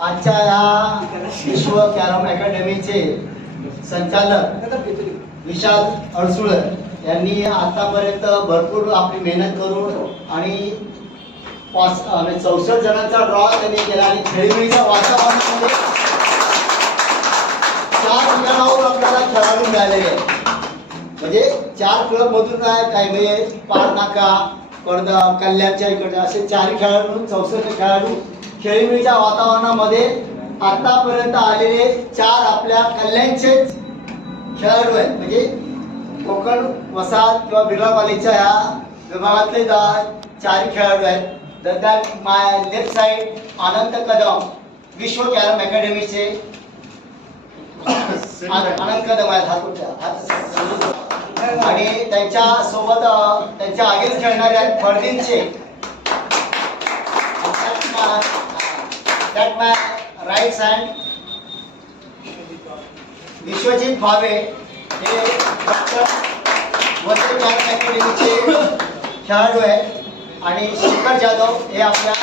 आजच्या या विश्व कॅरम अकॅडमीचे संचालक विशाल अडसुळर यांनी आतापर्यंत भरपूर आपली मेहनत करून आणि 64 जणांचा ड्रॉ त्यांनी केला आणि खेळीमेळीच्या वातावरणामध्ये 4 ठिकाणावर आपल्याला खेळाडू मिळालेले आहेत. म्हणजे 4 क्लब मधून काय म्हणजे पारनाका कडदा कल्याणच्या इकडे असे 4 खेळाडू 64 खेळाडू खेळीमेळीच्या वातावरणामध्ये आतापर्यंत आलेले 4 आपल्या कल्याणचे खेळाडू आहेत. म्हणजे कोकण वसाहत किंवा बिर्ला कॉलेजच्या ह्या विभागातले 4 खेळाडू आहेत. दॅट माय लेफ्ट साइड आनंद कदम विश्व कॅरम अकॅडमीचे आनंद कदम आहेत आणि त्यांच्या सोबत त्यांच्या अगेन्स्ट खेळणारे आहेत Fardeen Shaikh. That my right hand Vishwajit Bhave हे डॉक्टर वसई कॅरम अकॅडमीचे खेळाडू आहेत आणि शेखर जाधव हे आपल्या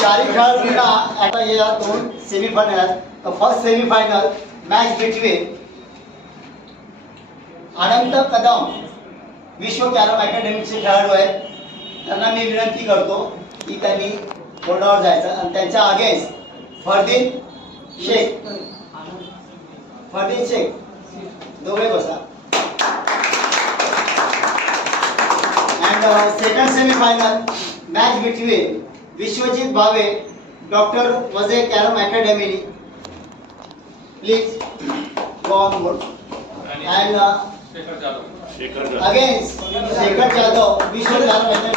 4 खेळाडूंना आता या 2 सेमीफायनल आहेत. फर्स्ट सेमीफायनल मॅच बिटवीन आनंद कदम विश्व कॅरम अकॅडमीचे खेळाडू आहेत. त्यांना मी विनंती करतो की त्यांनी बोर्डावर जायचं आणि त्यांच्या अगेन्स्ट फरदीन शेख दोघे बसा. And second semifinal match between Vishwajit Bhave doctor Vasai carrom academy. Please go on board. And against Shekhar Jadhav विश्व कॅरम अकॅडमी.